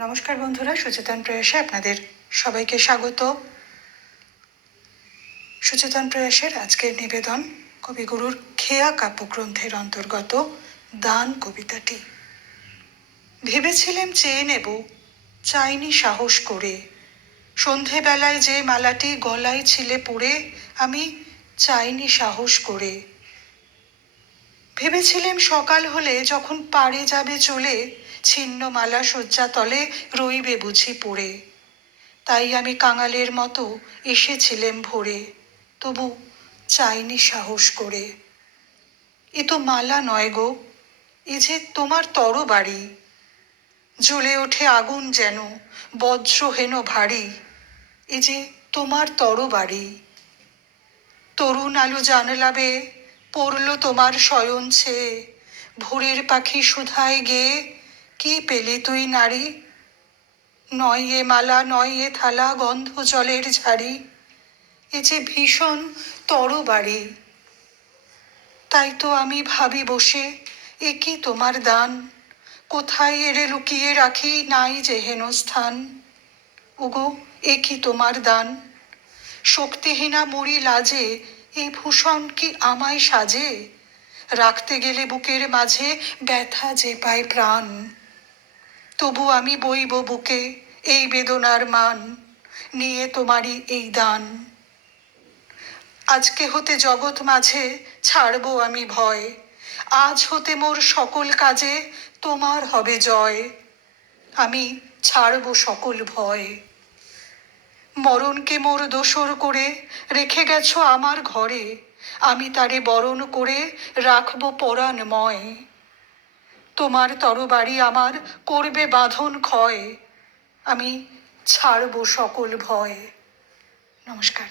নমস্কার বন্ধুরা, সচেতন প্রয়াসে আপনাদের সবাইকে স্বাগত। সচেতন প্রয়াসের আজকের নিবেদন কবিগুরুর খেয়া কাব্যগ্রন্থের অন্তর্গত দান কবিতাটি। ভেবেছিলাম চেয়ে নেব, চাইনি সাহস করে। সন্ধেবেলায় যে মালাটি গলায় ছিলে পড়ে, আমি চাইনি সাহস করে। ভেবেছিলাম সকাল হলে যখন পাড়ে যাবে চলে, ছিন্ন মালা শয্যা তলে রইবে বুঝি পড়ে। তাই আমি কাঙালের মতো এসেছিলেম ভোরে, তবু চাইনি সাহস করে। এ তো মালা নয় গো, এ যে তোমার তরবারি। জ্বলে ওঠে আগুন যেন, বজ্র হেন ভারী। এ যে তোমার তরবারি। তরুণ আলো জানলা বেয়ে পড়ল তোমার শয়ন ছেয়ে। ভোরের পাখি সুধায় গেয়ে কি পেলি তুই নারী? নয় এ মালা, নয় এ থালা, গন্ধ জলের ঝাড়ি। এ যে ভীষণ তরবারি। তাই তো আমি ভাবি বসে, এ কি তোমার দান? কোথায় এরে লুকিয়ে রাখি, নাই যে হেন স্থান। ওগো, এ কি তোমার দান? শক্তিহীনা মরি লাজে, এই ভূষণ কি আমায় সাজে? রাখতে গেলে বুকের মাঝে ব্যথা যে পায় প্রাণ। তবু আমি বইব বুকে এই বেদনার মান, নিয়ে তোমারই এই দান। আজকে হতে জগৎ মাঝে ছাড়ব আমি ভয়। আজ হতে মোর সকল কাজে তোমার হবে জয়। আমি ছাড়ব সকল ভয়। মরণকে মোর দোসর করে রেখে গেছো আমার ঘরে, আমি তারে বরণ করে রাখব পরাণময়। তোমার তরবারি আমার করবে বাঁধন ক্ষয়, আমি ছাড়ব সকল ভয়। নমস্কার।